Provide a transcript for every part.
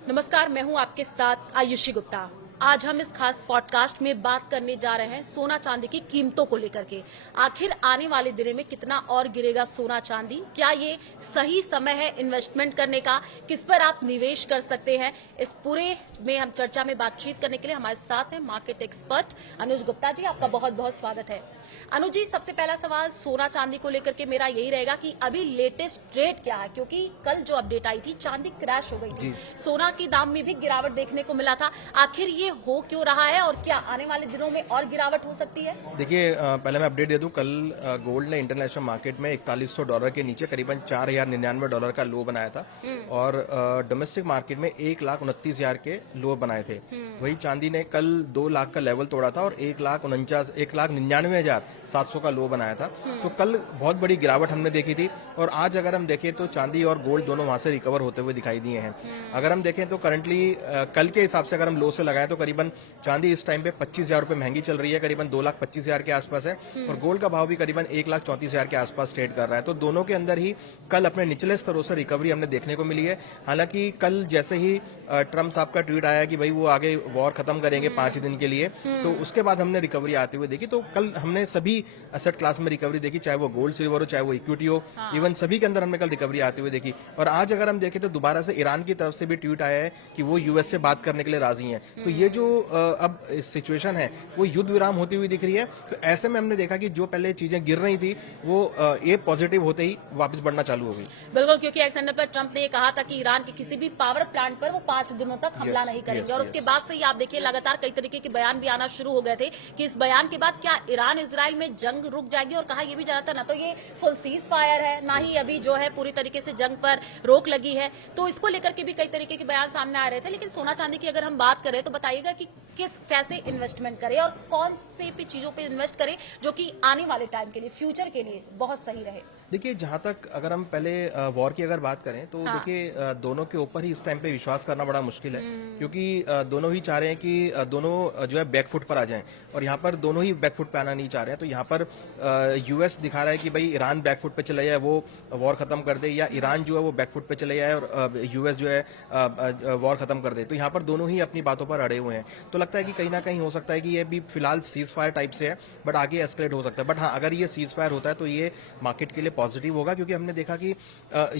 नमस्कार, मैं हूं आपके साथ आयुषी गुप्ता। आज हम इस खास पॉडकास्ट में बात करने जा रहे हैं सोना चांदी की कीमतों को लेकर के। आखिर आने वाले दिनों में कितना और गिरेगा सोना चांदी? क्या ये सही समय है इन्वेस्टमेंट करने का? किस पर आप निवेश कर सकते हैं? इस पूरे में हम चर्चा में बातचीत करने के लिए हमारे साथ हैं मार्केट एक्सपर्ट अनुज गुप्ता जी। आपका बहुत बहुत स्वागत है। अनुज जी, सबसे पहला सवाल सोना चांदी को लेकर के मेरा यही रहेगा कि अभी लेटेस्ट रेट क्या है, क्योंकि कल जो अपडेट आई थी चांदी क्रैश हो गई थी, सोना की दाम में भी गिरावट देखने को मिला था। आखिर ये हो क्यों रहा है और क्या आने वाले दिनों में और गिरावट हो सकती है? देखिए, पहले मैं अपडेट दे दूं। कल गोल्ड ने इंटरनेशनल मार्केट में $4100 के नीचे करीबन $4099 का लो बनाया था और डोमेस्टिक मार्केट में 1,29,000 के लो बनाए थे। वही चांदी ने कल 2 लाख का लेवल तोड़ा था और 1,99,700 का लो बनाया था। तो कल बहुत बड़ी गिरावट हमने देखी थी और आज अगर हम देखें तो चांदी और गोल्ड दोनों वहां से रिकवर होते हुए दिखाई दिए हैं। अगर हम देखें तो करंटली कल के हिसाब से अगर हम लो से लगाएं तो करीबन चांदी इस टाइम पे 25,000 रुपए महंगी चल रही है, करीबन 2,25,000 के आसपास है और गोल्ड का भाव भी करीबन 1,34,000 के आसपास ट्रेड कर रहा है। तो दोनों के अंदर ही कल अपने निचले स्तरों से रिकवरी हमने देखने को मिली है। हालांकि कल जैसे ही ट्रम्प साहब का ट्वीट आया कि भाई वो आगे वॉर खत्म करेंगे 5 दिन के लिए, तो उसके बाद हमने रिकवरी आते हुए देखी। तो कल हमने सभी एसेट क्लास में रिकवरी देखी, चाहे वो गोल्ड सिल्वर हो, चाहे वो इक्विटी हो, इवन सभी के अंदर हमने कल रिकवरी आते हुए देखी। और आज अगर हम देखें तो दोबारा से ईरान की तरफ से भी ट्वीट आया है कि वो यूएस से बात करने के लिए राजी हैं। तो ये जो अब सिचुएशन है वो युद्ध विराम होती हुई दिख रही है। तो ऐसे में हमने देखा कि जो पहले चीजें गिर रही थी वो ये पॉजिटिव होते ही वापस बढ़ना चालू हो गई। बिल्कुल, क्योंकि अलेक्जेंडर पर ट्रंप ने ये कहा था कि ईरान के किसी भी पावर प्लांट पर वो 5 दिनों तक हमला नहीं करेंगे और उसके बाद से ही आप देखिए लगातार कई तरीके के बयान भी आना शुरू हो गए थे कि इस बयान के बाद क्या ईरान इजराइल में जंग रुक जाएगी। और कहा यह भी जा रहा था ना तो ये फुल सीज फायर है, ना ही अभी जो है पूरी तरीके से जंग पर रोक लगी है। तो इसको लेकर के भी कई तरीके के बयान सामने आ रहे थे। लेकिन सोना चांदी की अगर हम बात करें तो बताइएगा कि कैसे इन्वेस्टमेंट करें और कौन से भी चीजों पे इन्वेस्ट करें जो कि आने वाले टाइम के लिए, फ्यूचर के लिए बहुत सही रहे। देखिए, जहां तक अगर हम पहले वॉर की अगर बात करें तो देखिए दोनों के ऊपर ही इस टाइम पे विश्वास करना बड़ा मुश्किल है, क्योंकि दोनों ही चाह रहे हैं कि दोनों जो है बैकफुट पर आ जाएं और यहाँ पर दोनों ही बैकफुट पे आना नहीं चाह रहे हैं। तो यहाँ पर यूएस दिखा रहा है कि भाई ईरान बैकफुट पे चले जाए, वो वॉर खत्म कर दे, या ईरान जो है वो बैकफुट पे चले जाए और यूएस जो है वॉर खत्म कर दे। तो यहाँ पर दोनों ही अपनी बातों पर अड़े हुए हैं। तो लगता है कि कहीं ना कहीं हो सकता है कि ये भी फिलहाल सीज फायर टाइप से है, बट आगे एस्केलेट हो सकता है। बट हाँ, अगर ये सीज फायर होता है तो ये मार्केट के लिए पॉजिटिव होगा, क्योंकि हमने देखा कि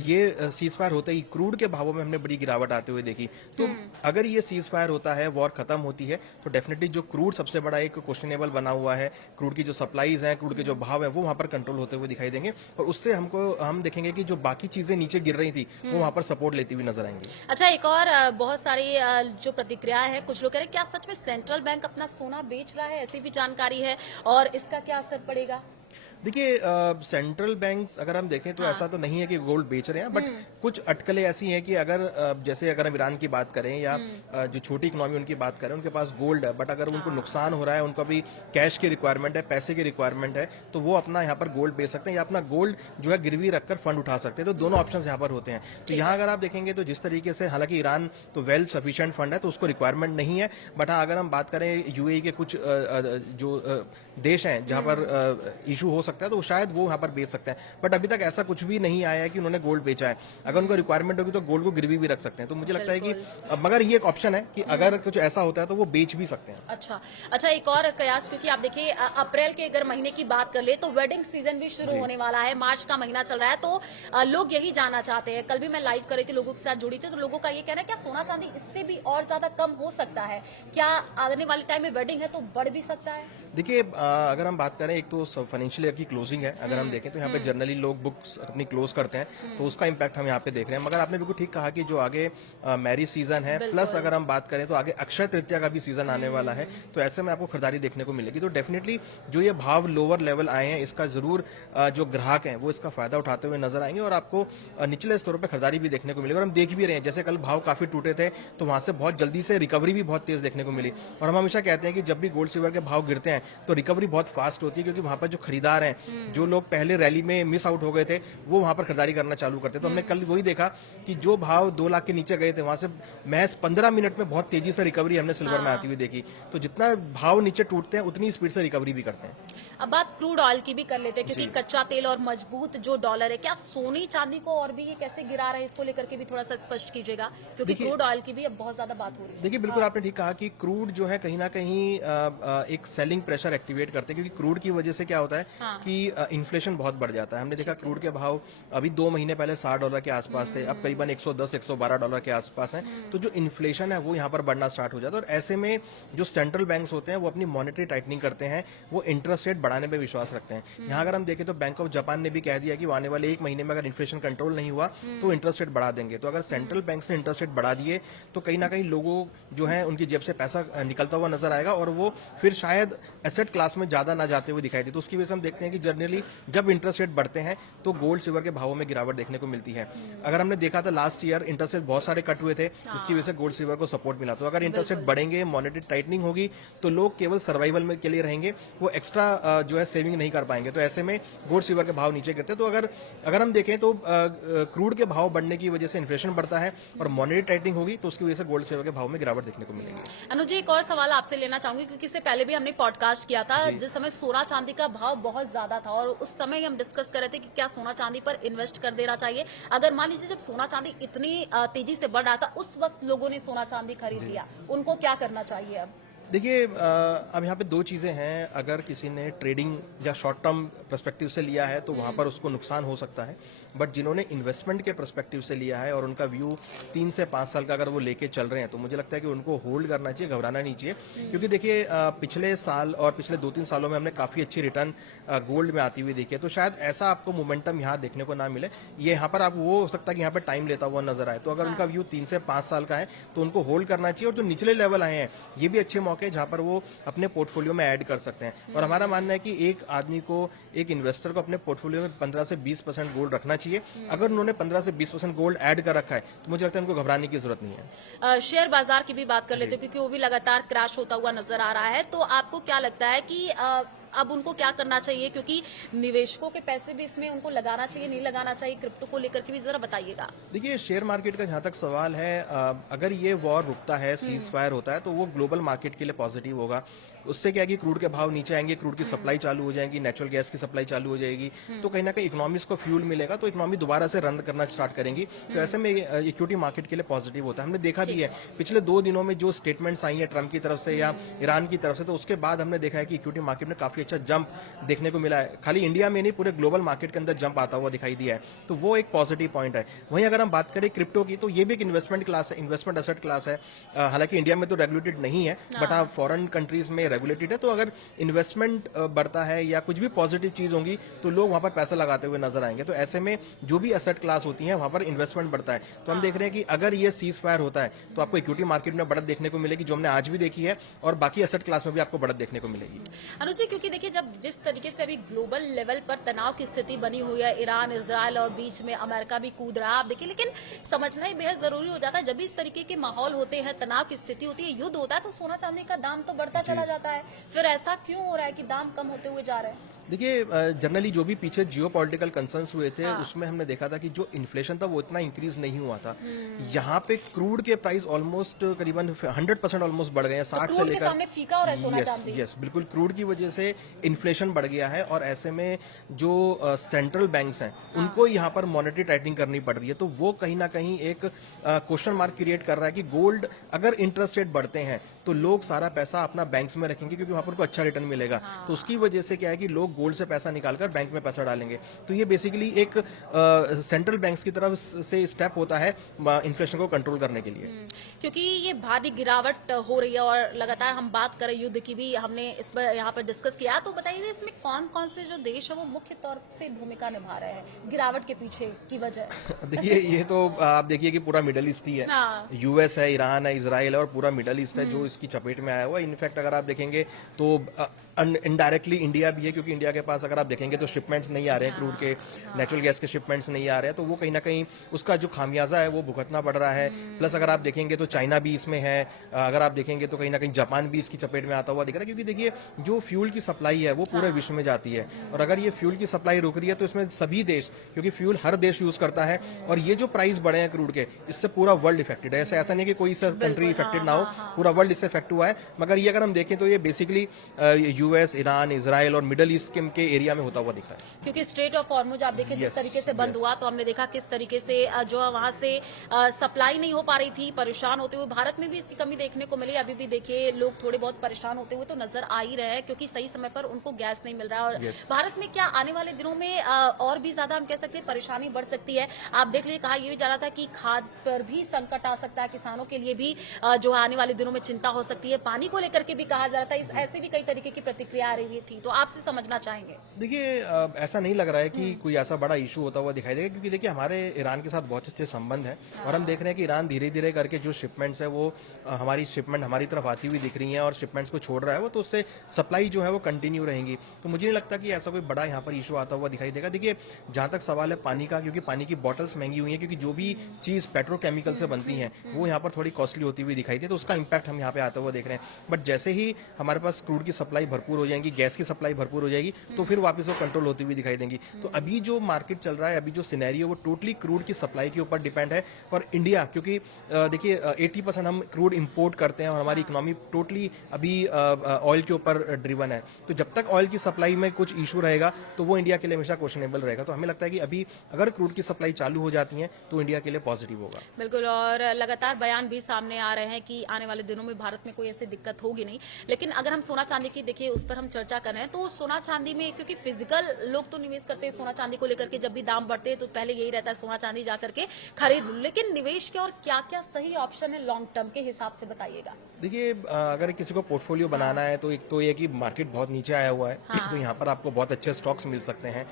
ये सीज फायर होते ही क्रूड के भावों में हमने बड़ी गिरावट आते हुए देखी। तो अगर ये सीज फायर होता है, वॉर खत्म होती है, तो डेफिनेटली जो क्रूड सबसे बड़ा एक क्वेश्चनेबल बना हुआ है, क्रूड की जो सप्लाईज हैं, क्रूड के जो भाव है, वो वहां पर कंट्रोल होते हुए दिखाई देंगे और उससे हम देखेंगे कि जो बाकी चीजें नीचे गिर रही थी वो वहां पर सपोर्ट लेती हुई नजर आएंगी। अच्छा, एक और बहुत सारी जो प्रतिक्रियाएं हैं, कुछ लोग कह रहे हैं क्या सच में सेंट्रल बैंक अपना सोना बेच रहा है, ऐसी भी जानकारी है और इसका क्या असर पड़ेगा? देखिए, सेंट्रल बैंक्स अगर हम देखें तो ऐसा तो नहीं है कि गोल्ड बेच रहे हैं, बट कुछ अटकलें ऐसी हैं कि अगर जैसे अगर हम ईरान की बात करें या जो छोटी इकोनॉमी उनकी बात करें, उनके पास गोल्ड है, बट अगर उनको नुकसान हो रहा है, उनको अभी कैश की रिक्वायरमेंट है, पैसे की रिक्वायरमेंट है, तो वो अपना यहाँ पर गोल्ड बेच सकते हैं या अपना गोल्ड जो है गिरवी रखकर फंड उठा सकते हैं। तो दोनों ऑप्शन यहाँ पर होते हैं। तो यहाँ अगर आप देखेंगे तो जिस तरीके से, हालांकि ईरान तो वेल सफिशिएंट फंड है तो उसको रिक्वायरमेंट नहीं है, बट हाँ अगर हम बात करें यूएई के कुछ जो देश हैं जहां पर इशू हो सकता है तो वो शायद वो वहां पर बेच सकते हैं। बट अभी तक ऐसा कुछ भी नहीं आया है कि उन्होंने गोल्ड बेचा है। अगर उनको रिक्वायरमेंट होगी तो गोल्ड को गिरवी भी रख सकते हैं। तो मुझे लगता है कि मगर ये एक ऑप्शन है कि अगर कुछ ऐसा होता है तो वो बेच भी सकते हैं। अच्छा, एक और कयास, क्योंकि आप देखिए अप्रैल के अगर महीने की बात कर ले तो वेडिंग सीजन भी शुरू होने वाला है, मार्च का महीना चल रहा है। तो लोग यही जानना चाहते हैं। कल भी मैं लाइव कर रही थी, लोगों के साथ जुड़ी थी, तो लोगों का ये कहना है क्या सोना चांदी इससे भी और ज्यादा कम हो सकता है? क्या आने वाले टाइम में वेडिंग है तो बढ़ भी सकता है? देखिए, अगर हम बात करें, एक तो फाइनेंशियल ईयर की क्लोजिंग है, अगर हम देखें तो यहाँ पे जनरली लोग बुक्स अपनी क्लोज करते हैं, तो उसका इम्पैक्ट हम यहाँ पे देख रहे हैं। मगर आपने बिल्कुल ठीक कहा कि जो आगे मैरिज सीजन है, प्लस अगर हम बात करें तो आगे अक्षय तृतीया का भी सीजन आने वाला है, तो ऐसे में आपको खरीदारी देखने को मिलेगी। तो डेफिनेटली जो ये भाव लोअर लेवल आए हैं, इसका जरूर जो ग्राहक हैं वो इसका फायदा उठाते हुए नजर आएंगे और आपको निचले स्तरों पर खरीदारी भी देखने को मिलेगी। और हम देख भी रहे हैं, जैसे कल भाव काफी टूटे थे तो वहां से बहुत जल्दी से रिकवरी भी बहुत तेज देखने को मिली। और हम हमेशा कहते हैं कि जब भी गोल्ड सिल्वर के भाव गिरते हैं हैं तो रिकवरी बहुत फास्ट होती है, क्योंकि वहां पर जो खरीदार हैं, जो लोग पहले रैली में मिस आउट हो गए थे, वो वहां पर खरीदारी करना चालू करते। तो हमने कल वही देखा कि जो भाव 2 लाख के नीचे गए थे, वहां से महज 15 मिनट में बहुत तेजी से रिकवरी हमने सिल्वर में आती हुई देखी। तो जितना भाव नीचे टूटते हैं उतनी स्पीड से रिकवरी भी करते हैं। अब बात क्रूड ऑयल की भी कर लेते हैं, क्योंकि कच्चा तेल और मजबूत जो डॉलर है, क्या सोने चांदी को और भी ये कैसे गिरा रहे हैं, इसको लेकर के भी थोड़ा सा स्पष्ट कीजिएगा, क्योंकि क्रूड ऑयल की भी अब बहुत ज्यादा बात हो रही है। देखिए, बिल्कुल आपने ठीक कहा कि क्रूड जो है कहीं ना कहीं एक सेलिंग प्रेशर एक्टिवेट करते हैं, क्योंकि क्रूड की वजह से क्या होता है कि इन्फ्लेशन बहुत बढ़ जाता है। हमने देखा क्रूड के भाव अभी 2 महीने पहले $60 के आसपास थे, अब करीबन $110-112 के आसपास हैं। तो जो इन्फ्लेशन है वो यहाँ पर बढ़ना स्टार्ट हो जाता है, और ऐसे में जो सेंट्रल बैंक्स होते हैं वो अपनी मॉनेटरी टाइटनिंग करते हैं, वो इंटरेस्ट रेट बढ़ाने में विश्वास रखते हैं। यहाँ अगर हम देखें तो बैंक ऑफ जापान ने भी कह दिया कि वो आने वाले 1 महीने में अगर इन्फ्लेशन कंट्रोल नहीं हुआ तो इंटरेस्ट रेट बढ़ा देंगे। तो अगर सेंट्रल बैंक ने इंटरेस्ट रेट बढ़ा दिए तो कहीं ना कहीं लोगों जो है उनकी जेब से पैसा निकलता हुआ नजर आएगा, और वो फिर शायद एसेट क्लास में ज्यादा ना जाते हुए दिखाई दे। तो उसकी वजह से हम देखते हैं कि जनरली जब इंटरेस्ट रेट बढ़ते हैं तो गोल्ड सिल्वर के भावों में गिरावट देखने को मिलती है। अगर हमने देखा था लास्ट ईयर इंटरेस्ट रेट बहुत सारे कट हुए थे, जिसकी वजह से गोल्ड सिल्वर को सपोर्ट मिला। तो अगर इंटरेस्ट रेट बढ़ेंगे, मॉनेटरी टाइटनिंग होगी, तो लोग केवल सर्वाइवल में के लिए रहेंगे, वो एक्स्ट्रा जो है सेविंग नहीं कर पाएंगे। तो ऐसे में गोल्ड सिल्वर के भाव नीचे गिरते हैं। तो अगर हम देखें तो क्रूड के भाव बढ़ने की वजह से इन्फ्लेशन बढ़ता है और मॉनेटरी टाइटनिंग होगी, तो उसकी वजह से गोल्ड सिल्वर के भाव में गिरावट देखने को मिलेगी। अनुज जी, एक और सवाल आपसे लेना चाहूंगी, क्योंकि इससे पहले भी हमने पॉडकास्ट किया था जिस समय सोना चांदी का भाव बहुत ज्यादा था, और उस समय हम डिस्कस कर रहे थे कि क्या सोना चांदी पर इन्वेस्ट कर देना चाहिए। अगर मान लीजिए जब सोना चांदी इतनी तेजी से बढ़ रहा था, उस वक्त लोगों ने सोना चांदी खरीद लिया, उनको क्या करना चाहिए अब? देखिए, अब यहाँ पे 2 चीज़ें हैं। अगर किसी ने ट्रेडिंग या शॉर्ट टर्म पर्सपेक्टिव से लिया है तो वहाँ पर उसको नुकसान हो सकता है, बट जिन्होंने इन्वेस्टमेंट के पर्सपेक्टिव से लिया है और उनका व्यू 3 से 5 साल का अगर वो लेके चल रहे हैं, तो मुझे लगता है कि उनको होल्ड करना चाहिए, घबराना नहीं चाहिए। क्योंकि देखिए, पिछले साल और पिछले 2-3 सालों में हमने काफ़ी अच्छी रिटर्न गोल्ड में आती हुई देखी है। तो शायद ऐसा आपको मोमेंटम यहाँ देखने को ना मिले। ये यहाँ पर आप वो हो सकता है कि यहाँ पर टाइम लेता हुआ नजर आए। तो अगर उनका व्यू 3 से 5 साल का है तो उनको होल्ड करना चाहिए। और जो निचले लेवल आए हैं, ये भी अच्छे मौके जहां पर वो अपने पोर्टफोलियो में ऐड कर सकते हैं। और हमारा मानना है कि एक आदमी को, एक इन्वेस्टर को अपने पोर्टफोलियो में 15 से 20% गोल्ड रखना चाहिए। अगर उन्होंने 15 से 20% गोल्ड ऐड कर रखा है तो मुझे लगता है उनको घबराने की जरूरत नहीं है। शेयर बाजार की भी बात कर लेते हैं, क्योंकि वो भी लगातार क्रैश होता हुआ नजर आ रहा है। तो आपको क्या लगता है कि अब उनको क्या करना चाहिए, क्योंकि निवेशकों के पैसे भी इसमें उनको लगाना चाहिए, नहीं लगाना चाहिए, क्रिप्टो को लेकर के भी जरा बताइएगा। देखिए, शेयर मार्केट का जहां तक सवाल है, अगर ये वॉर रुकता है, सीज फायर होता है, तो वो ग्लोबल मार्केट के लिए पॉजिटिव होगा। उससे क्या है कि क्रूड के भाव नीचे आएंगे, क्रूड की सप्लाई चालू हो जाएगी, नेचुरल गैस की सप्लाई चालू हो जाएगी, तो कहीं ना कहीं इकोनॉमिक्स को फ्यूल मिलेगा, तो इकोनॉमी दोबारा से रन करना स्टार्ट करेंगी। तो ऐसे में इक्विटी मार्केट के लिए पॉजिटिव होता है। हमने देखा भी है पिछले 2 दिनों में जो स्टेटमेंट्स आई हैं ट्रम्प की तरफ से या ईरान की तरफ से, तो उसके बाद हमने देखा है कि इक्विटी मार्केट में काफी अच्छा जंप देखने को मिला है। खाली इंडिया में नहीं, पूरे ग्लोबल मार्केट के अंदर जंप आता हुआ दिखाई दिया है। तो वो एक पॉजिटिव पॉइंट है। वहीं अगर हम बात करें क्रिप्टो की, तो ये भी एक इन्वेस्टमेंट क्लास है, इन्वेस्टमेंट एसेट क्लास है। हालांकि इंडिया में तो रेगुलेटेड नहीं है, बट आप फॉरेन कंट्रीज में रेगुलेटेड है। तो अगर इन्वेस्टमेंट बढ़ता है या कुछ भी पॉजिटिव चीज होगी तो लोग वहां पर पैसा लगाते हुए नजर आएंगे। तो ऐसे में जो भी एसेट क्लास होती है वहां पर इन्वेस्टमेंट बढ़ता है। तो हम देख रहे हैं कि अगर ये सीज फायर होता है तो आपको इक्विटी मार्केट में बढ़त देखने को मिलेगी, जो हमने आज भी देखी है, और बाकी एसेट क्लास में भी आपको बढ़त देखने को मिलेगी। अनुज जी, क्योंकि देखिए, जब जिस तरीके से अभी ग्लोबल लेवल पर तनाव की स्थिति बनी हुई है, ईरान, इजराइल और बीच में अमेरिका भी कूद रहा है, आप देखिए, लेकिन समझना ही बेहद जरूरी हो जाता है। जब भी इस तरीके के माहौल होते हैं, तनाव की स्थिति होती है, युद्ध होता है, तो सोना चांदी का दाम तो बढ़ता चला जाता है। फिर ऐसा क्यों हो रहा है कि दाम कम होते हुए जा रहे हैं? देखिए, जनरली जो भी पीछे जियो पॉलिटिकल कंसर्न्स हुए थे, उसमें हमने देखा था कि जो इन्फ्लेशन था वो इतना इंक्रीज नहीं हुआ था। यहाँ पे क्रूड के प्राइस ऑलमोस्ट करीबन 100% ऑलमोस्ट बढ़ गए हैं, 60 से लेकर। सामने फीका हो रहा है सोना चांदी। यस, बिल्कुल क्रूड की वजह से इन्फ्लेशन बढ़ गया है, और ऐसे में जो सेंट्रल बैंक्स हैं उनको यहाँ पर मॉनेटरी टाइटनिंग करनी पड़ रही है। तो वो कहीं ना कहीं एक क्वेश्चन मार्क क्रिएट कर रहा है कि गोल्ड, अगर इंटरेस्ट रेट बढ़ते हैं तो लोग सारा पैसा अपना बैंक्स में रखेंगे, क्योंकि वहां पर उनको अच्छा रिटर्न मिलेगा। तो उसकी वजह से क्या है कि लोग गोल्ड से पैसा निकालकर बैंक में पैसा डालेंगे। तो ये बेसिकली एक सेंट्रल बैंक्स की तरफ से स्टेप होता है इन्फ्लेशन को कंट्रोल करने के लिए। क्योंकि ये भारी गिरावट हो रही है, और लगातार हम बात करें युद्ध की भी, हमने इस पर यहाँ पर डिस्कस किया। तो बताइए, इसमें कौन कौन से जो देश है वो मुख्य तौर से भूमिका निभा रहे हैं गिरावट के पीछे की वजह? देखिए, ये तो आप देखिए कि पूरा मिडल ईस्ट ही है। यूएस है, ईरान है, इजराइल है, और पूरा मिडल ईस्ट है जो इसकी चपेट में आया हुआ है। इनफैक्ट अगर आप देखेंगे तो इनडायरेक्टली इंडिया भी है, क्योंकि इंडिया के पास अगर आप देखेंगे तो शिपमेंट्स नहीं आ रहे हैं क्रूड के, नेचुरल गैस के शिपमेंट्स नहीं आ रहे हैं, तो वो कहीं ना कहीं उसका जो खामियाजा है वो भुगतना पड़ रहा है। प्लस अगर आप देखेंगे तो चाइना भी इसमें है, अगर आप देखेंगे तो कहीं ना कहीं जापान भी इसकी चपेट में आता हुआ दिख रहा है, क्योंकि देखिए जो फ्यूल की सप्लाई है वो पूरे विश्व में जाती है, और अगर ये फ्यूल की सप्लाई रुक रही है तो इसमें सभी देश, क्योंकि फ्यूल हर देश यूज करता है, और ये जो प्राइस बढ़े हैं क्रूड के, इससे पूरा वर्ल्ड इफेक्टेड है। ऐसा नहीं कि कोई सा कंट्री इफेक्टेड ना हो, पूरा वर्ल्ड इससे इफेक्ट हुआ है। मगर ये अगर हम देखें तो ये बेसिकली यूएस, ईरान, इजराइल और मिडल ईस्ट के एरिया में होता हुआ दिख रहा है, क्योंकि स्ट्रेट ऑफ हॉर्मुज आप देखें जिस तरीके से बंद हुआ, तो हमने देखा किस तरीके से जो वहां से सप्लाई नहीं हो पा रही थी, परेशान होते हुए। भारत में भी इसकी कमी देखने को मिली। अभी भी देखिए लोग थोड़े बहुत परेशान होते हुए तो नजर आ ही रहे हैं, क्योंकि सही समय पर उनको गैस नहीं मिल रहा है। और भारत में क्या आने वाले दिनों में और भी ज्यादा हम कह सकते हैं परेशानी बढ़ सकती है। आप देख लीजिए, कहा यह भी जा रहा था कि खाद पर भी संकट आ सकता है, किसानों के लिए भी जो आने वाले दिनों में चिंता हो सकती है। पानी को लेकर के भी कहा जा रहा था, इस ऐसे भी कई तरीके की प्रतिक्रिया आ रही थी, तो आपसे समझना चाहेंगे। देखिए ऐसा नहीं लग रहा है कि कोई ऐसा बड़ा इशू होता हुआ दिखाई देगा, क्योंकि देखिए हमारे ईरान के साथ बहुत अच्छे संबंध हैं, और हम देख रहे हैं कि ईरान धीरे धीरे करके जो शिपमेंट्स है वो हमारी शिपमेंट हमारी तरफ आती हुई दिख रही हैं, और शिपमेंट्स को छोड़ रहा है वो, तो उससे सप्लाई जो है वो कंटिन्यू रहेंगी। तो मुझे नहीं लगता कि ऐसा कोई बड़ा यहाँ पर इशू आता हुआ दिखाई देगा। देखिए जहां तक सवाल है पानी का, क्योंकि पानी की बॉटल्स महंगी हुई हैं, क्योंकि जो भी चीज पेट्रोकेमिकल से बनती है वो यहाँ पर थोड़ी कॉस्टली होती हुई दिखाई दी, तो उसका इंपैक्ट हम यहाँ पे आता हुआ देख रहे हैं। बट जैसे ही हमारे पास क्रूड की सप्लाई भरपूर हो जाएगी, गैस की सप्लाई भरपूर हो जाएगी, तो फिर वापस वो कंट्रोल होती हुई दिखाई देंगी। तो अभी जो मार्केट चल रहा है, अभी जो सिनेरियो वो टोटली क्रूड की सप्लाई के ऊपर डिपेंड है। और इंडिया, क्योंकि देखिए 80% हम क्रूड इंपोर्ट करते हैं, और हमारी इकोनॉमी टोटली अभी ऑयल के ऊपर ड्रिवन है, तो जब तक ऑयल की सप्लाई में कुछ इशू रहेगा तो वो इंडिया के लिए हमेशा क्वेश्चनेबल रहेगा। तो हमें लगता है कि अभी अगर क्रूड की सप्लाई चालू हो जाती है तो इंडिया के लिए पॉजिटिव होगा। बिल्कुल, और लगातार बयान भी सामने आ रहे हैं कि आने वाले दिनों में भारत में कोई ऐसी दिक्कत होगी नहीं। लेकिन अगर हम सोना चांदी की देखिए उस पर हम चर्चा कर रहे हैं, तो सोना चांदी में क्योंकि फिजिकल लोग तो निवेश करते हैं सोना चांदी को लेकर के, जब भी दाम बढ़ते हैं तो पहले यही रहता है सोना चांदी जाकर के खरीद लूं। लेकिन निवेश के और क्या क्या सही ऑप्शन है लॉन्ग टर्म के हिसाब से, बताइएगा। देखिए अगर किसी को पोर्टफोलियो बनाना है तो एक तो ये कि मार्केट बहुत नीचे आया हुआ है, तो यहाँ पर आपको बहुत अच्छे स्टॉक्स मिल सकते हैं,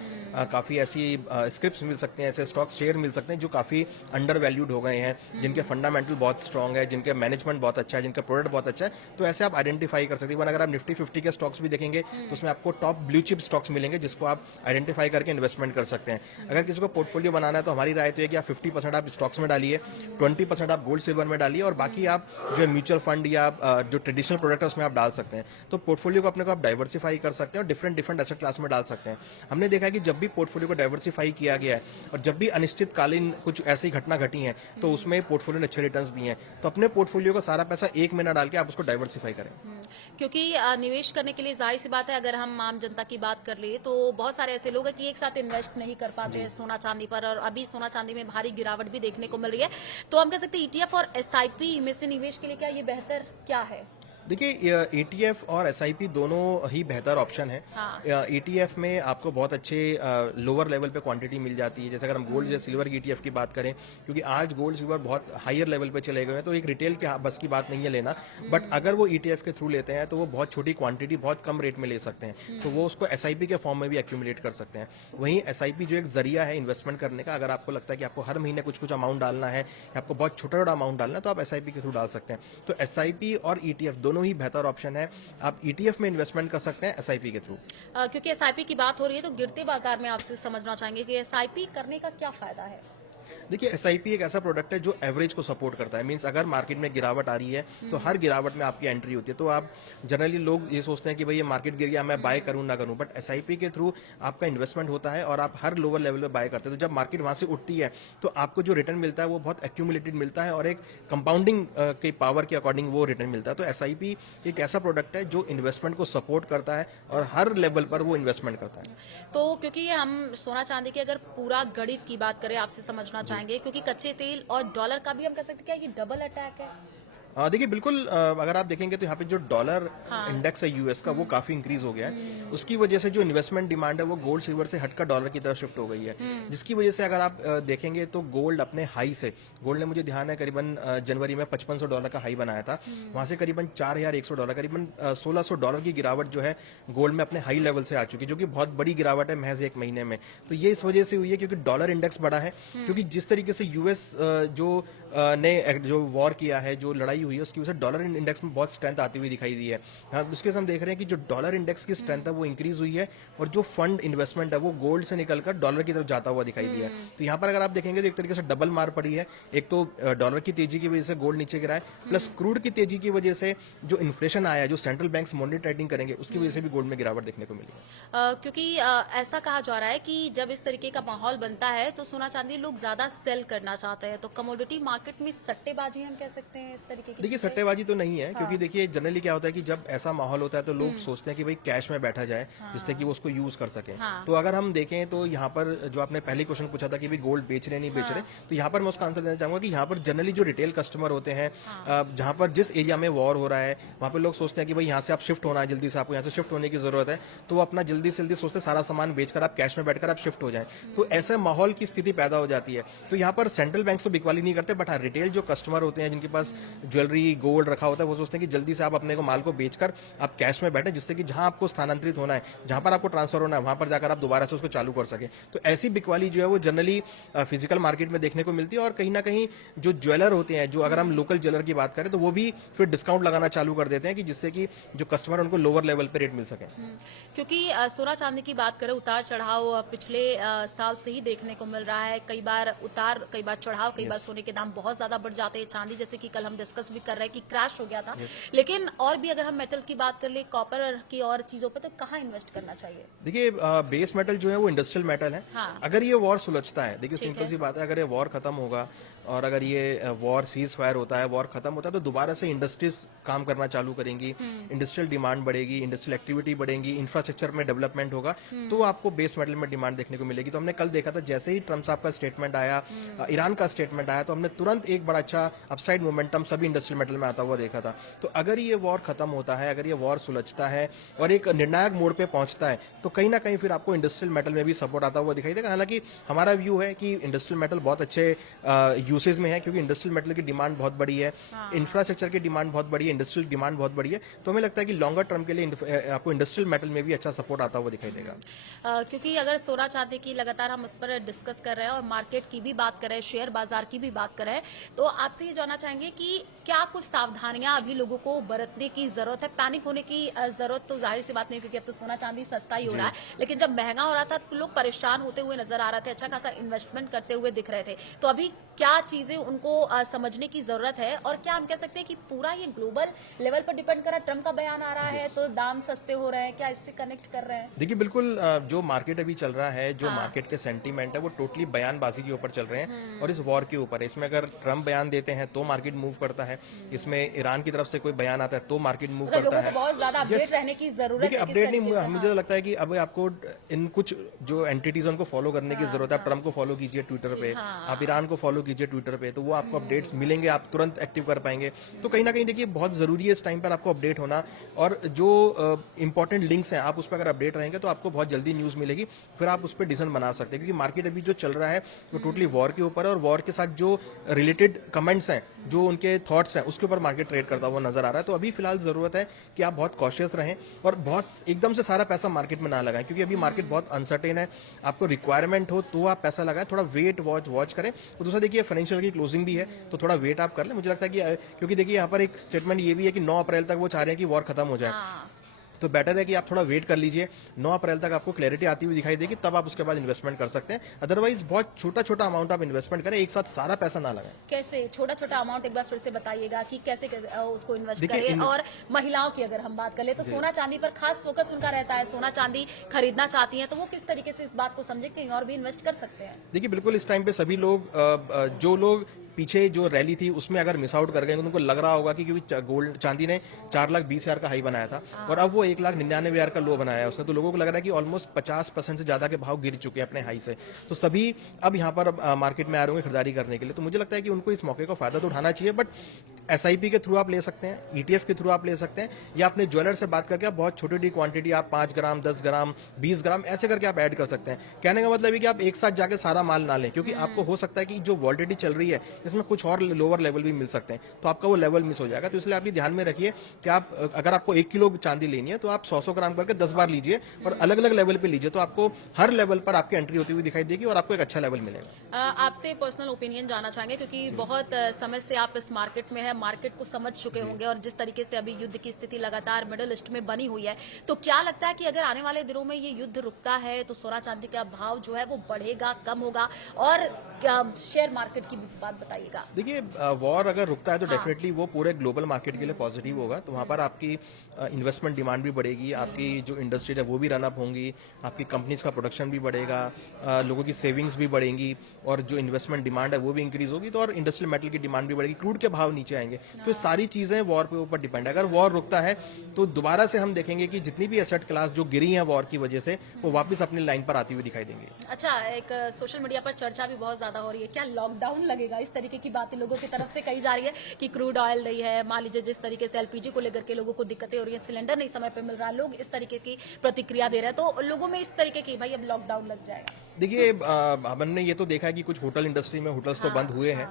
काफी ऐसी स्क्रिप्ट्स मिल सकते हैं, ऐसे स्टॉक्स शेयर मिल सकते हैं जो काफी अंडर वैल्यूड हो गए हैं, जिनके फंडामेंटल बहुत स्ट्रांग है, जिनके मैनेजमेंट बहुत अच्छा है, जिनका प्रोडक्ट बहुत अच्छा है, तो ऐसे आप आइडेंटिफाई कर सकते हैं। अगर आप निफ्टी 50 के स्टॉक्स भी देखेंगे तो उसमें आपको टॉप ब्लू चिप स्टॉक्स मिलेंगे, जिसको आप आइडेंटिफाई करके इन्वेस्टमेंट कर सकते हैं। अगर किसी को पोर्टफोलियो बनाना है तो हमारी राय तो है कि आप 50% आप स्टॉक्स में डालिए, 20% आप गोल्ड सिल्वर में डालिए, और बाकी आप जो म्यूचुअल फंड या जो ट्रेडिशनल प्रोडक्ट है उसमें आप डाल सकते हैं। तो पोर्टफोलियो को अपने को आप डाइवर्सिफाई कर सकते हैं और डिफरेंट डिफरेंट एसेट क्लास में डाल सकते हैं। हमने देखा है कि जब भी पोर्टफोलियो को डाइवर्सिफाई किया गया है और जब भी अनिश्चितकालीन कुछ ऐसी घटना घटी है तो उसमें पोर्टफोलियो ने अच्छे रिटर्न्स दिए हैं। तो अपने पोर्टफोलियो का सारा पैसा एक में ना डाल के आप उसको डाइवर्सिफाई करें, क्योंकि निवेश करने के लिए जाहिर सी बात है, अगर हम आम जनता की बात कर ले तो बहुत सारे ऐसे लोग हैं कि एक साथ इन्वेस्ट नहीं कर पाते हैं सोना चांदी पर, और अभी सोना चांदी में भारी गिरावट भी देखने को मिल रही है। तो हम कह सकते हैं ईटीएफ और एसआईपी में से निवेश के लिए क्या ये बेहतर क्या है? देखिए ETF और SIP दोनों ही बेहतर ऑप्शन है। ETF में आपको बहुत अच्छे लोअर लेवल पे क्वांटिटी मिल जाती है, जैसे अगर हम गोल्ड या सिल्वर की ETF की बात करें, क्योंकि आज गोल्ड सिल्वर बहुत हायर लेवल पे चले गए हैं, तो एक रिटेल के बस की बात नहीं है लेना। बट अगर वो ETF के थ्रू लेते हैं तो वो बहुत छोटी क्वांटिटी बहुत कम रेट में ले सकते हैं, तो वो उसको SIP के फॉर्म में भी एक्यूमुलेट कर सकते हैं। वहीं SIP जो एक जरिया है इन्वेस्टमेंट करने का, अगर आपको लगता है कि आपको हर महीने कुछ कुछ अमाउंट डालना है या आपको बहुत छोटा छोटा अमाउंट डालना है, तो आप SIP के थ्रू डाल सकते हैं। तो SIP और ETF दोनों ही बेहतर ऑप्शन है। आप ETF में इन्वेस्टमेंट कर सकते हैं SIP के थ्रू। क्योंकि एसआईपी की बात हो रही है तो गिरते बाजार में आपसे समझना चाहेंगे कि एसआईपी करने का क्या फायदा है? देखिए SIP एक ऐसा प्रोडक्ट है जो एवरेज को सपोर्ट करता है। मींस अगर मार्केट में गिरावट आ रही है तो हर गिरावट में आपकी एंट्री होती है। तो आप जनरली लोग ये सोचते हैं कि भाई ये मार्केट गिर गया मैं बाय करूं ना करूं, बट SIP के थ्रू आपका इन्वेस्टमेंट होता है और आप हर लोअर लेवल पे बाय करते हैं। तो जब मार्केट वहां से उठती है तो आपको जो रिटर्न मिलता है वो बहुत एक्यूमुलेटेड मिलता है और एक कंपाउंडिंग के पावर के अकॉर्डिंग वो रिटर्न मिलता है। तो SIP एक ऐसा प्रोडक्ट है जो इन्वेस्टमेंट को सपोर्ट करता है और हर लेवल पर वो इन्वेस्टमेंट करता है। तो क्योंकि हम सोना चांदी की अगर पूरा गणित की बात करें, आपसे समझना चाहेंगे, क्योंकि कच्चे तेल और डॉलर का भी हम कह सकते हैं क्या ये डबल अटैक है? देखिए बिल्कुल, अगर आप देखेंगे तो यहाँ पे जो डॉलर इंडेक्स है US का वो काफी इंक्रीज हो गया है। उसकी वजह से जो इन्वेस्टमेंट डिमांड है वो गोल्ड सिल्वर से हटकर डॉलर की तरफ शिफ्ट हो गई है, जिसकी वजह से अगर आप देखेंगे तो गोल्ड अपने हाई से, गोल्ड ने मुझे ध्यान है करीबन जनवरी में $5500 का हाई बनाया था, वहां से करीबन $4100 करीबन $1600 की गिरावट जो है गोल्ड में अपने हाई लेवल से आ चुकी है, जो कि बहुत बड़ी गिरावट है महज एक महीने में। तो ये इस वजह से हुई है क्योंकि डॉलर इंडेक्स बढ़ा है, क्योंकि जिस तरीके से US जो ने जो वॉर किया है, जो लड़ाई हुई है उसकी वजह से डॉलर इंडेक्स में बहुत स्ट्रेंथ आती हुई दिखाई दी है। हाँ, उसके हम देख रहे हैं कि जो डॉलर इंडेक्स की स्ट्रेंथ है वो इंक्रीज हुई है और जो फंड इन्वेस्टमेंट है वो गोल्ड से निकलकर डॉलर की तरफ जाता हुआ दिखाई दिया है। तो यहाँ पर अगर आप देखेंगे तो एक तरीके से डबल मार पड़ी है। एक तो डॉलर की तेजी की वजह से गोल्ड नीचे गिरा है, प्लस क्रूड की तेजी की वजह से जो इन्फ्लेशन आया है, जो सेंट्रल बैंक्स मॉनेटरी टाइटिंग करेंगे उसकी वजह से भी गोल्ड में गिरावट देखने को मिली है। क्योंकि ऐसा कहा जा रहा है कि जब इस तरीके का माहौल बनता है तो सोना चांदी लोग ज्यादा सेल करना चाहते हैं, तो कमोडिटी मार्केट में सट्टेबाजी हम कह सकते हैं इस तरीके की। देखिए सट्टेबाजी तो नहीं है, क्योंकि देखिए जनरली क्या होता है कि जब ऐसा माहौल होता है तो लोग सोचते हैं कि भाई कैश में बैठा जाए जिससे कि वो उसको यूज कर सके। तो अगर हम देखें तो यहाँ पर जो आपने पहले क्वेश्चन पूछा था कि भाई गोल्ड बेच रहे नहीं बेच रहे, तो यहाँ पर मैं उसका आंसर देना चाहूंगा कि यहाँ पर जनरली जो रिटेल कस्टमर होते हैं, जहाँ पर जिस एरिया में वॉर हो रहा है वहाँ पर लोग सोचते हैं कि भाई यहाँ से आप शिफ्ट होना है, जल्दी से आपको यहाँ से शिफ्ट होने की जरूरत है, तो वो अपना जल्दी से जल्दी सोचते सारा सामान बेचकर आप कैश में बैठकर आप शिफ्ट हो जाएं। तो ऐसे माहौल की स्थिति पैदा हो जाती है। तो यहाँ पर सेंट्रल बैंक तो बिकवाली नहीं करते, बट हाँ रिटेल जो कस्टमर होते हैं जिनके पास ज्वेलरी गोल्ड रखा होता है वो सोचते हैं कि जल्दी से आप अपने को माल को बेचकर आप कैश में बैठे, जिससे कि जहां आपको स्थानांतरित होना है, जहां पर आपको ट्रांसफर होना है, वहां पर जाकर आप दोबारा से उसको चालू कर सके। तो ऐसी बिकवाली जो है वो जनरली फिजिकल मार्केट में देखने को मिलती है। और कहीं ना कहीं जो ज्वेलर होते हैं, जो अगर हम लोकल ज्वेलर की बात करें तो वो भी फिर डिस्काउंट लगाना चालू कर देते हैं कि जिससे कि जो कस्टमर उनको लोअर लेवल पे रेट मिल सके। क्योंकि सोना चांदी की बात करें, उतार चढ़ाव पिछले साल से ही देखने को मिल रहा है। कई बार उतार, कई बार चढ़ाव, कई बार सोने के दाम बहुत ज्यादा बढ़ जाते हैं। चांदी जैसे कि कल हम डिस्कस भी कर रहे हैं कि क्रैश हो गया था। लेकिन और भी अगर हम मेटल की बात कर ले, कॉपर की और चीजों पे, तो कहाँ इन्वेस्ट करना चाहिए? देखिए बेस मेटल जो है वो इंडस्ट्रियल मेटल है। हाँ। अगर ये वॉर सुलझता है, देखिए सिंपल सी बात है, अगर ये वॉर खत्म होगा और अगर ये वॉर सीज फायर होता है, वॉर खत्म होता है, तो दोबारा से इंडस्ट्रीज काम करना चालू करेंगी, इंडस्ट्रियल डिमांड बढ़ेगी, इंडस्ट्रियल एक्टिविटी बढ़ेगी, इंफ्रास्ट्रक्चर में डेवलपमेंट होगा, तो आपको बेस मेटल में डिमांड देखने को मिलेगी। तो हमने कल देखा था जैसे ही ट्रम्प साहब का स्टेटमेंट आया, ईरान का स्टेटमेंट आया, तो हमने तुरंत एक बड़ा अच्छा अपसाइड मोमेंटम सभी इंडस्ट्रियल मेटल में आता हुआ देखा था। तो अगर ये वॉर खत्म होता है, अगर ये वॉर सुलझता है और एक निर्णायक मोड़ पे पहुंचता है, तो कहीं ना कहीं फिर आपको इंडस्ट्रियल मेटल में भी सपोर्ट आता हुआ दिखाई देगा। हालांकि हमारा व्यू है कि इंडस्ट्रियल मेटल बहुत अच्छे यूसेज में है, क्योंकि इंडस्ट्रियल मेटल की डिमांड बहुत बड़ी है, इंफ्रास्ट्रक्चर की डिमांड बहुत बड़ी है, इंडस्ट्रियल डिमांड बहुत बड़ी है। तो हमें लगता है कि लॉन्गर टर्म के लिए आपको इंडस्ट्रियल मेटल में भी अच्छा सपोर्ट आता हुआ दिखाई देगा। क्योंकि अगर सोना चांदी की लगातार हम उस पर डिस्कस कर रहे हैं और मार्केट की भी बात कर रहे हैं, शेयर बाजार की भी बात कर रहे हैं, तो आपसे ये जानना चाहेंगे कि क्या कुछ सावधानियां अभी लोगों को बरतने की जरूरत है? पैनिक होने की जरूरत तो जाहिर सी बात नहीं, क्योंकि अब तो सोना चांदी सस्ता ही हो रहा है, लेकिन जब महंगा हो रहा था तो लोग परेशान होते हुए नजर आ रहे थे, अच्छा खासा इन्वेस्टमेंट करते हुए दिख रहे थे। तो अभी क्या चीजें उनको समझने की जरूरत है, और क्या हम कह सकते हैं कि पूरा ये ग्लोबल लेवल पर डिपेंड कर रहा है? ट्रम्प का बयान आ रहा है तो दाम सस्ते हो रहे हैं, क्या इससे कनेक्ट कर रहे हैं? देखिए बिल्कुल, जो मार्केट अभी चल रहा है, जो मार्केट के सेंटीमेंट है वो टोटली बयानबाजी के ऊपर चल रहे हैं और इस वॉर के ऊपर। इसमें अगर ट्रम्प बयान देते हैं तो मार्केट मूव करता है, इसमें ईरान की तरफ से कोई बयान आता है तो मार्केट मूव करता है। बहुत ज्यादा अपडेट रहने की जरूरत है। देखिए अपडेट नहीं, मुझे लगता है कि अब आपको इन कुछ जो एंटिटीज उनको फॉलो करने की जरूरत है। आप ट्रम्प को फॉलो कीजिए ट्विटर पे, आप ईरान को फॉलो कीजिए ट्विटर पे, तो वो आपको अपडेट्स मिलेंगे, आप तुरंत एक्टिव कर पाएंगे। तो कहीं ना कहीं देखिए बहुत जरूरी है इस टाइम पर आपको अपडेट होना, और जो इंपॉर्टेंट लिंक्स हैं आप उस पर अगर अपडेट रहेंगे तो आपको बहुत जल्दी न्यूज मिलेगी, फिर आप उस पर डिसीजन बना सकते हैं। क्योंकि मार्केट अभी जो चल रहा है वो टोटली वॉर के ऊपर है, और वॉर के साथ जो रिलेटेड कमेंट्स हैं, जो उनके थॉट्स हैं, उसके ऊपर मार्केट ट्रेड करता हुआ नजर आ रहा है। तो अभी फिलहाल जरूरत है कि आप बहुत कॉशियस रहें और बहुत एकदम से सारा पैसा मार्केट में ना लगाएं, क्योंकि अभी मार्केट बहुत अनसर्टेन है। आपको रिक्वायरमेंट हो तो आप पैसा लगाएं, थोड़ा वेट वॉच करें। तो दूसरा देखिए फाइनेंशियल की क्लोजिंग भी है, तो थोड़ा वेट आप कर लें। मुझे लगता है कि क्योंकि देखिए यहाँ पर एक स्टेटमेंट ये भी है कि 9 अप्रैल तक वो चाह रहे हैं कि वॉर खत्म हो जाए, तो बेटर है कि आप थोड़ा वेट कर लीजिए। 9 अप्रैल तक आपको क्लैरिटी आती हुई दिखाई देगी, तब आप उसके बाद इन्वेस्टमेंट कर सकते हैं। अदरवाइज बहुत छोटा छोटा अमाउंट आप इन्वेस्टमेंट करें, एक साथ सारा पैसा ना लगाएं। कैसे छोटा छोटा अमाउंट एक बार फिर से बताइएगा कि कैसे उसको इन्वेस्ट करें? और महिलाओं की अगर हम बात कर ले तो सोना चांदी पर खास फोकस उनका रहता है, सोना चांदी खरीदना चाहती हैं, तो वो किस तरीके से इस बात को समझे कहीं और भी इन्वेस्ट कर सकते हैं? देखिए बिल्कुल इस टाइम पे सभी लोग जो लोग पीछे जो रैली थी उसमें अगर मिस आउट कर गए तो उनको लग रहा होगा कि क्योंकि गोल्ड चांदी ने 4,20,000 का हाई बनाया था और अब वो 1,99,000 का लो बनाया है उसने, तो लोगों को लग रहा है कि ऑलमोस्ट 50% से ज्यादा के भाव गिर चुके हैं अपने हाई से। तो सभी अब यहाँ पर मार्केट में आ रहे होंगे खरीदारी करने के लिए, तो मुझे लगता है कि उनको इस मौके का फायदा तो उठाना चाहिए। बट SIP के थ्रू आप ले सकते हैं, ETF के थ्रू आप ले सकते हैं, या अपने ज्वेलर से बात करके आप बहुत छोटी क्वांटिटी आप 5 ग्राम 10 ग्राम 20 ग्राम ऐसे करके आप ऐड कर सकते हैं। कहने का मतलब है कि आप एक साथ जाके सारा माल ना लें, क्योंकि आपको हो सकता है कि जो वॉलिडिटी चल रही है जिसमें कुछ और लोअर लेवल भी मिल सकते हैं, तो आपका वो लेवल मिस हो जाएगा। तो इसलिए आप ये ध्यान में रखिए कि आप अगर आपको 1 किलो चांदी लेनी है तो आप 100 ग्राम करके 10 बार लीजिए और अलग अलग लेवल पे लीजिए, तो आपको हर लेवल पर आपकी एंट्री होती हुई दिखाई देगी और आपको एक अच्छा लेवल मिलेगा। आपसे पर्सनल ओपिनियन जानना चाहेंगे क्योंकि बहुत समय से आप इस मार्केट में है, मार्केट को समझ चुके होंगे और जिस तरीके से अभी युद्ध की स्थिति लगातार मिडिल ईस्ट में बनी हुई है, तो क्या लगता है कि अगर आने वाले दिनों में ये युद्ध रुकता है तो सोना चांदी का भाव जो है वो बढ़ेगा, कम होगा? और शेयर मार्केट की भी बात बताइएगा। देखिए, वॉर अगर रुकता है तो डेफिनेटली वो पूरे ग्लोबल मार्केट के लिए पॉजिटिव होगा, तो वहाँ पर आपकी इन्वेस्टमेंट डिमांड भी बढ़ेगी, आपकी जो इंडस्ट्री है वो भी रन अप होंगी, आपकी कंपनीज का प्रोडक्शन भी बढ़ेगा, लोगों की सेविंग्स भी बढ़ेंगी और जो इन्वेस्टमेंट डिमांड है वो भी इंक्रीज होगी, तो और इंडस्ट्रियल मेटल की डिमांड भी बढ़ेगी, क्रूड के भाव नीचे आएंगे। तो ये सारी चीजें वॉर पे ऊपर डिपेंड है। अगर वॉर रुकता है तो दोबारा से हम देखेंगे कि जितनी भी एसेट क्लास जो गिरी है वॉर की वजह से, वो वापस अपनी लाइन पर आती हुई दिखाई देंगे। अच्छा, एक सोशल मीडिया पर चर्चा भी बहुत ज्यादा हो रही है, क्या लॉकडाउन लगेगा? इस तरीके की बातें लोगों की तरफ से कही जा रही है कि क्रूड ऑयल नहीं है, मान लीजिए जिस तरीके से एलपीजी को लेकर के लोगों को दिक्कतें हो रही है, सिलेंडर नहीं समय पे मिल रहा, लोग इस तरीके की प्रतिक्रिया दे रहे हैं, तो लोगों में इस तरीके की भाई अब लॉकडाउन लग जाएगा। देखिए, हमने ये तो देखा है कि कुछ होटल इंडस्ट्री में होटल्स तो बंद हुए हैं,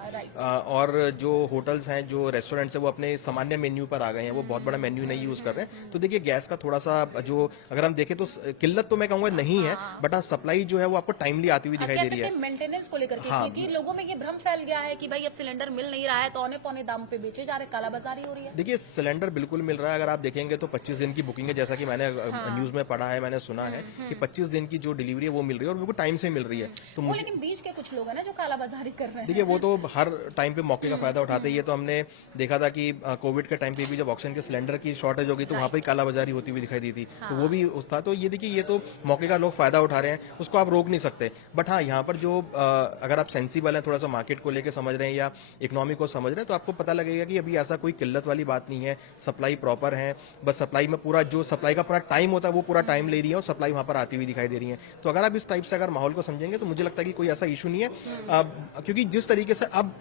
और जो होटल्स हैं, जो रेस्टोरेंट्स हैं, वो अपने सामान्य मेन्यू पर आ गए हैं, वो बहुत बड़ा मेन्यू नहीं यूज कर रहे हैं। तो देखिए, गैस का थोड़ा सा जो अगर हम देखें तो किल्लत तो मैं कहूंगा नहीं है, बट हाँ सप्लाई जो है वो आपको टाइमली आती हुई दिखाई दे रही है मेंटेनेंस को लेकर के, क्योंकि लोगों में ये भ्रम फैल गया है कि भाई अब सिलेंडर मिल नहीं रहा है तो औने पौने दाम पे बेचे जा रहे, कालाबाजारी हो रही है। देखिए, सिलेंडर बिल्कुल मिल रहा है। अगर आप देखेंगे तो 25 दिन की बुकिंग है, जैसा कि मैंने न्यूज में पढ़ा है, मैंने सुना है कि 25 दिन की जो डिलीवरी है वो मिल रही है और बिल्कुल टाइम से मिल रही है। तो वो लेकिन बीच के कुछ लोग हैं ना जो कालाबाजारी कर रहे हैं। देखिए, वो तो हर टाइम पे मौके का फायदा उठाते हैं। ये तो हमने देखा था कि कोविड के टाइम पे भी जब ऑक्सीजन के सिलेंडर की शॉर्टेज हो गई तो वहाँ पर कालाबाजारी होती हुई दिखाई दी थी, तो वो भी था। तो ये देखिए, ये तो मौके का लोग फायदा उठा रहे हैं, उसको आप रोक नहीं सकते। बट हाँ, यहाँ पर जो अगर आप सेंसिबल हैं, थोड़ा सा मार्केट को लेकर समझ रहे हैं या इकोनॉमी को समझ रहे हैं, तो आपको पता लगेगा कि अभी ऐसा कोई किल्लत वाली बात नहीं है, सप्लाई प्रॉपर है। बस सप्लाई में पूरा जो सप्लाई का पूरा टाइम होता है वो पूरा टाइम ले रही है और सप्लाई वहाँ पर आती हुई दिखाई दे रही है। तो अगर आप इस टाइप से अगर माहौल को समझेंगे तो मुझे लगता है कि कोई ऐसा इशू नहीं है, क्योंकि जिस तरीके से अब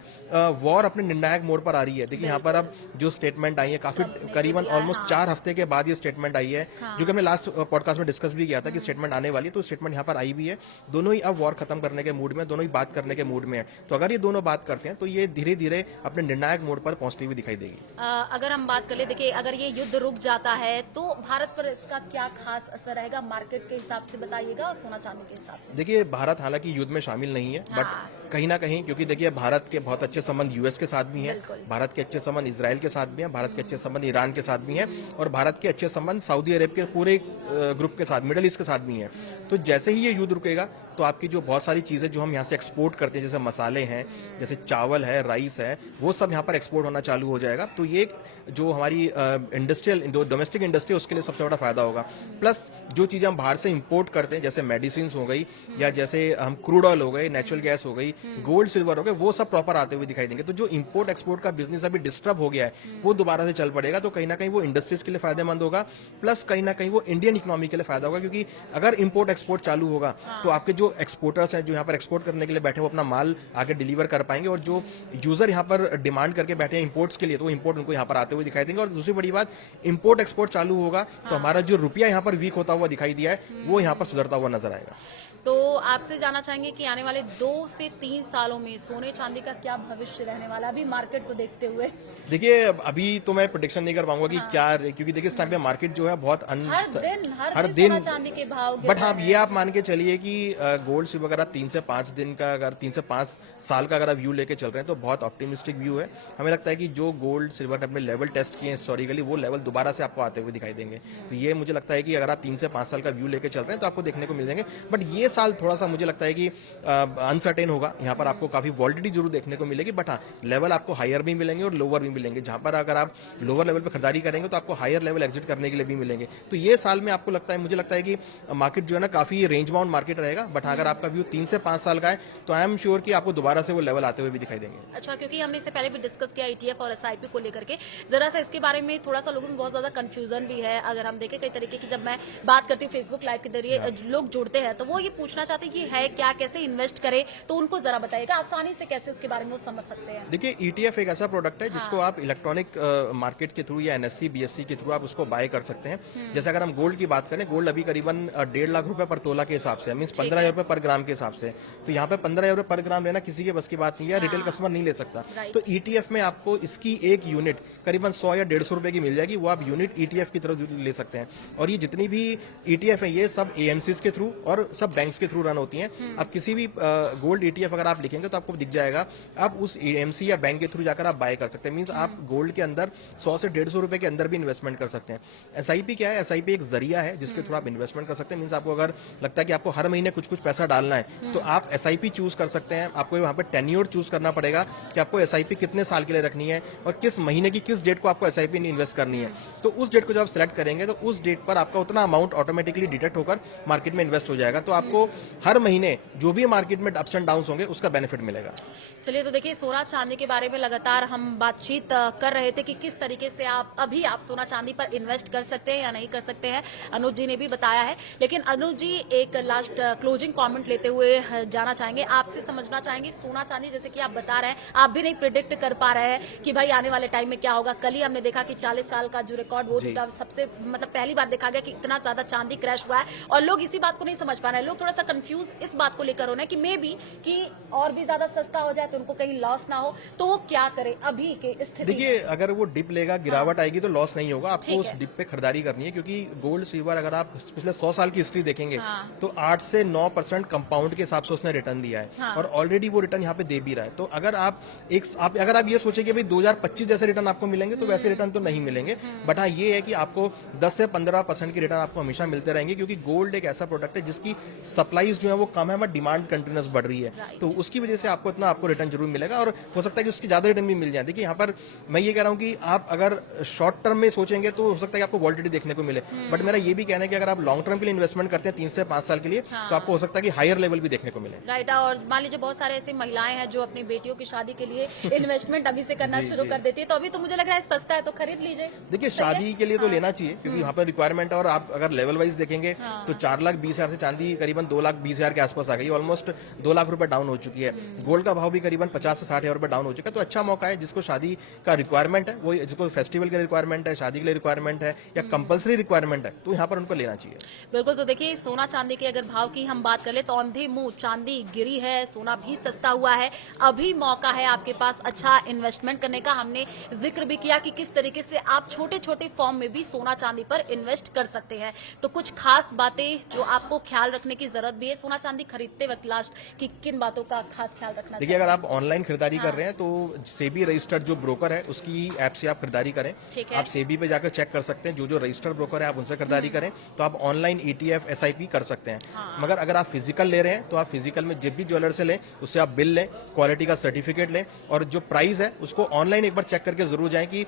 वॉर अपने निर्णायक मोड़ पर आ रही है। देखिए, यहाँ पर अब जो स्टेटमेंट आई है काफी करीबन ऑलमोस्ट 4 हफ्ते के बाद ये स्टेटमेंट आई है, जो कि हमने लास्ट पॉडकास्ट में डिस्कस भी किया था कि स्टेटमेंट आने वाली है, तो स्टेटमेंट यहाँ पर आई भी है। दोनों ही अब वॉर खत्म करने के मूड में, दोनों ही बात करने के मूड में है। तो अगर ये दोनों बात करते हैं तो ये धीरे धीरे अपने निर्णायक मोड़ पर पहुंचती हुई दिखाई देगी। अगर हम बात करें, देखिए अगर ये युद्ध रुक जाता है तो भारत पर इसका क्या खास असर रहेगा? मार्केट के हिसाब से बताइएगा और सोना चांदी के हिसाब से। देखिए, भारत हालांकि युद्ध में शामिल नहीं है, बट कहीं ना कहीं, क्योंकि देखिए भारत के बहुत अच्छे संबंध यूएस के साथ भी हैं, भारत के अच्छे संबंध इजराइल के साथ भी हैं, भारत के अच्छे संबंध ईरान के साथ भी हैं और भारत के अच्छे संबंध सऊदी अरब के पूरे ग्रुप के साथ, मिडिल ईस्ट के साथ भी हैं। तो जैसे ही ये युद्ध रुकेगा तो आपकी जो बहुत सारी चीजें जो हम यहाँ से एक्सपोर्ट करते हैं, जैसे मसाले हैं, जैसे चावल है, राइस है, वो सब यहाँ पर एक्सपोर्ट होना चालू हो जाएगा। तो ये जो हमारी इंडस्ट्रियल जो डोमेस्टिक इंडस्ट्री है उसके लिए सबसे बड़ा फायदा होगा। प्लस जो चीजें हम बाहर से इंपोर्ट करते हैं, जैसे मेडिसिन हो गई या जैसे हम क्रूड ऑयल हो गई, नेचुरल गैस हो गई, गोल्ड सिल्वर हो गए, वो सब प्रॉपर आते हुए दिखाई देंगे। तो जो इंपोर्ट एक्सपोर्ट का बिजनेस अभी डिस्टर्ब हो गया है वो दोबारा से चल पड़ेगा। तो कहीं ना कहीं वो इंडस्ट्रीज के लिए फायदेमंद होगा, प्लस कहीं ना कहीं वो इंडियन इकोनॉमी के लिए फायदा होगा, क्योंकि अगर इंपोर्ट एक्सपोर्ट चालू होगा तो आपके जो एक्सपोर्टर्स हैं, जो यहाँ पर एक्सपोर्ट करने के लिए बैठे, वो अपना माल आगे डिलीवर कर पाएंगे और जो यूजर यहाँ पर डिमांड करके बैठे हैं इंपोर्ट्स के लिए, तो वो इंपोर्ट उनको यहाँ पर आते हुए दिखाई देंगे। और दूसरी बड़ी बात, इंपोर्ट एक्सपोर्ट चालू होगा तो हमारा जो रुपया यहाँ पर वीक होता हुआ दिखाई दिया है वो यहाँ पर सुधरता हुआ नजर आएगा। तो आपसे जानना चाहेंगे कि आने वाले 2 से 3 सालों में सोने चांदी का क्या भविष्य रहने वाला है अभी मार्केट को देखते हुए? देखिए, अभी तो मैं प्रेडिक्शन नहीं कर पाऊंगा कि क्या, क्योंकि देखिए इस टाइम पे मार्केट जो है बहुत हर दिन सोना चांदी के भाव गिर बट हाँ, रहे ये आप मान के चलिए कि गोल्ड सिल्वर अगर आप 3 से 5 दिन का, अगर 3 से 5 साल का अगर आप व्यू लेके चल रहे हैं तो बहुत ऑप्टिमिस्टिक व्यू है। हमें लगता है कि जो गोल्ड सिल्वर ने अपने लेवल टेस्ट किए हैं हिस्टोरिकली, वो लेवल दोबारा से आपको आते हुए दिखाई देंगे। तो ये मुझे लगता है कि अगर आप 3 से 5 साल का व्यू लेके चल रहे हैं तो आपको देखने को मिल जाएंगे। बट ये साल थोड़ा सा मुझे लगता है कि अनसर्टेन होगा, यहाँ पर आपको काफी वॉलिडिटी जरूर देखने को मिलेगी। बट हाँ, लेवल आपको हायर भी मिलेंगे और लोअर भी मिलेंगे। जहां पर अगर आप लोअर लेवल पे खरीदारी करेंगे तो आपको हायर लेवल एग्जिट करने के लिए भी मिलेंगे। तो ये साल में आपको लगता है, मुझे लगता है कि मार्केट जो है ना काफी रेंज बाउंड मार्केट रहेगा। बट अगर आपका व्यू 3 से 5 साल का है तो आई एम श्योर कि आपको दोबारा से वो लेवल आते हुए भी दिखाई देंगे। अच्छा, क्योंकि हमने इससे पहले भी डिस्कस किया ETF और SIP को लेकर के, जरा सा इसके बारे में थोड़ा सा लोगों में बहुत ज्यादा कंफ्यूजन भी है। अगर हम देखें कई तरीके की, जब मैं बात करती हूँ फेसबुक लाइव के जरिए लोग जुड़ते हैं तो वो ये पूछना चाहते हैं कि है क्या, कैसे इन्वेस्ट करें, तो उनको जरा बताइएगा आसानी से कैसे उसके बारे में वो समझ सकते हैं। देखिए ईटीएफ एक ऐसा प्रोडक्ट है जिसको आप इलेक्ट्रॉनिक मार्केट के थ्रू या एनएससी बीएससी के थ्रू आप उसको बाय कर सकते हैं। जैसे अगर हम गोल्ड की बात करें, गोल्ड अभी करीबन 1.5 लाख रुपए पर तोला के हिसाब से, मीन्स 15,000 रुपए पर ग्राम के हिसाब से। तो यहाँ पे 15,000 रुपए पर ग्राम लेना किसी के बस की बात नहीं है, रिटेल कस्टमर नहीं ले सकता। तो ईटीएफ में आपको इसकी एक यूनिट करीबन 100 या 150 रुपए की मिल जाएगी, वो आप यूनिट ईटीएफ की तरफ ले सकते हैं। और ये जितनी भी ईटीएफ है ये सब एएमसीज के थ्रू और सब बैंक्स के थ्रू रन होती हैं। आप किसी भी गोल्ड ईटीएफ अगर आप लिखेंगे तो आपको दिख जाएगा, आप उस एएमसी या बैंक के थ्रू जाकर आप बाय कर सकते हैं। मींस आप गोल्ड के अंदर 100 से 150 रुपए के अंदर भी इन्वेस्टमेंट कर सकते हैं। एसआईपी क्या है? एसआईपी एक जरिया है जिसके थ्रू आप इन्वेस्टमेंट कर सकते हैं। मींस आपको अगर लगता है कि आपको हर महीने कुछ कुछ पैसा डालना है तो आप एसआईपी चूज कर सकते हैं। आपको वहां पर टेन्योर चूज करना पड़ेगा कि आपको एसआईपी कितने साल के लिए रखनी है और किस महीने की किस डेट को आपको एसआईपी में इन्वेस्ट करनी है। तो उस डेट को जब आप सिलेक्ट करेंगे तो उस डेट पर आपका उतना अमाउंट ऑटोमेटिकली डिडक्ट होकर मार्केट में इन्वेस्ट हो जाएगा। तो आपको हर महीने जो भी मार्केट में अप्स एंड डाउन्स होंगे उसका बेनिफिट मिलेगा। चलिए, तो देखिए सोना चांदी के बारे में लगातार हम बातचीत कर रहे थे कि किस तरीके से आप सोना चांदी पर इन्वेस्ट कर सकते हैं या नहीं कर सकते हैं, अनुज जी ने भी बताया है। लेकिन अनुज जी एक लास्ट क्लोजिंग कमेंट लेते हुए जाना चाहेंगे, आपसे समझना चाहेंगे सोना चांदी, जैसे कि आप बता रहे हैं आप भी नहीं प्रिडिक्ट कर पा रहे हैं कि भाई आने वाले टाइम में क्या होगा। कल ही हमने देखा कि 40 साल का जो रिकॉर्ड वो टूटा, सबसे मतलब पहली बार देखा गया कि इतना ज्यादा चांदी क्रैश हुआ है और लोग इसी बात को नहीं समझ पा रहे हैं। लोग थोड़ा सा कंफ्यूज इस बात को लेकर हो रहे हैं कि मे बी कि और भी ज्यादा सस्ता हो जाए तो उनको कहीं लॉस ना हो, तो वो क्या करे अभी के स्थिति में? देखिए अगर वो डिप लेगा, गिरावट आएगी तो लॉस नहीं होगा। आपको उस डिप पे खरीदारी करनी है, क्योंकि गोल्ड सिल्वर अगर आप पिछले 100 साल की हिस्ट्री देखेंगे तो 8 से 9% कंपाउंड के हिसाब से उसने रिटर्न दिया है और ऑलरेडी वो रिटर्न यहाँ पे दे भी रहा है। तो अगर आप अगर आप ये सोचे कि भाई 2025 जैसे रिटर्न आपको मिलेंगे तो वैसे रिटर्न तो नहीं मिलेंगे। बट हाँ ये है कि आपको 10 से 15% की रिटर्न आपको हमेशा मिलते रहेंगे, क्योंकि गोल्ड एक ऐसा प्रोडक्ट है जिसकी सप्लाईज जो है वो कम है बट डिमांड कंटिन्यूस बढ़ रही है। तो उसकी वजह से आपको इतना आपको रिटर्न जरूर मिलेगा और हो सकता है कि उसकी ज्यादा रिटर्न भी मिल जाए। देखिए यहाँ पर मैं ये कह रहा हूँ कि आप अगर शॉर्ट टर्म में सोचेंगे तो हो सकता है कि आपको वॉलिटिलिटी देखने को मिले, बट मेरा ये भी कहना है कि अगर आप लॉन्ग टर्म के लिए इन्वेस्टमेंट करते हैं 3 से 5 साल के लिए, तो आपको हो सकता है कि हायर लेवल भी देखने को मिले। राइट। और मान लीजिए बहुत सारे ऐसी महिलाएं हैं जो अपनी बेटियों की शादी के लिए इन्वेस्टमेंट अभी से करना शुरू कर देती है, तो अभी तो मुझे लग रहा है सस्ता है तो खरीद लीजिए। देखिए शादी के लिए तो लेना चाहिए, क्योंकि यहाँ पर रिक्वायरमेंट है और आप अगर लेवल वाइज देखेंगे तो 4,20,000 से चांदी करीबन 2,20,000 के आसपास आ गई, ऑलमोस्ट 2 लाख रुपए डाउन हो चुकी है। गोल्ड का भाव भी करीबन 50 से 60,000 रुपए डाउन हो चुका है। तो अच्छा मौका है, जिसको शादी का रिक्वायरमेंट है, वो जिसको फेस्टिवल के रिक्वायरमेंट है, शादी के लिए रिक्वायरमेंट है या कंपलसरी रिक्वायरमेंट है, तो यहाँ पर उनको लेना चाहिए। बिल्कुल। तो देखिए सोना चांदी के अगर भाव की हम बात कर ले तो अंधे मुंह चांदी गिरी है, सोना भी सस्ता हुआ है। अभी मौका है आपके पास अच्छा इन्वेस्टमेंट करने का। हमने जिक्र भी किया कि किस तरीके से आप छोटे छोटे फॉर्म में भी सोना चांदी पर इन्वेस्ट कर सकते हैं। तो कुछ खास बातें जो आपको ख्याल रखने की जरूरत भी है सोना चांदी खरीदते वक्त लास्ट की किन बातों का खास ख्याल रखना? देखिए अगर आप ऑनलाइन खरीदारी कर रहे हैं तो सेबी रजिस्टर्ड जो ब्रोकर है उसकी ऐप से आप खरीदारी करें। आप सेबी पे जाकर चेक कर सकते हैं, जो रजिस्टर्ड ब्रोकर है आप उनसे खरीदारी करें, तो आप ऑनलाइन ईटीएफ एसआईपी कर सकते हैं। मगर अगर आप फिजिकल ले रहे हैं तो आप फिजिकल में जब भी ज्वेलर से लें उससे आप बिल लें, क्वालिटी का सर्टिफिकेट लें और जो प्राइस है उसको ऑनलाइन एक बार चेक करके जरूर जाएं कि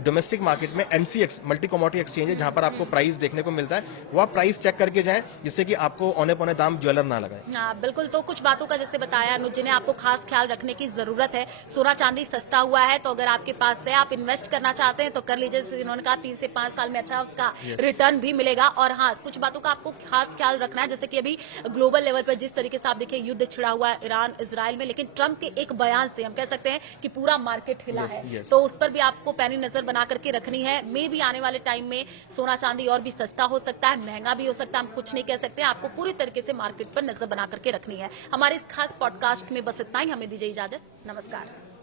डोमेस्टिक मार्केट में एमसीएक्स मल्टी कमोडिटी एक्सचेंज है जहां पर आपको प्राइस देखने को मिलता है, वो आप प्राइस चेक करके जाएं, जिससे कि आपको औने पौने दाम ज्वेलर ना लगाए। हाँ बिल्कुल। तो कुछ बातों का जैसे बताया अनुज जी ने, आपको खास ख्याल रखने की जरूरत है। सोना चांदी सस्ता हुआ है तो अगर आपके पास है, आप इन्वेस्ट करना चाहते हैं तो कर लीजिए। इन्होंने कहा 3 से 5 साल में अच्छा उसका रिटर्न भी मिलेगा। और हाँ कुछ बातों का आपको खास ख्याल रखना है, जैसे कि अभी ग्लोबल लेवल पर जिस तरीके से आप देखिए युद्ध छिड़ा हुआ है ईरान इजराइल में, लेकिन ट्रंप के एक बयान से हम कह सकते हैं कि पूरा मार्केट हिला है। तो उस पर भी आपको पैनी नजर बना करके रखनी है। मे भी आने वाले टाइम में सोना चांदी और भी सस्ता हो सकता है, महंगा भी हो सकता है, हम कुछ नहीं कह सकते। आपको पूरी तरीके से मार्केट पर नजर बना करके रखनी है। हमारे इस खास पॉडकास्ट में बस इतना ही। हमें दीजिए इजाजत। नमस्कार।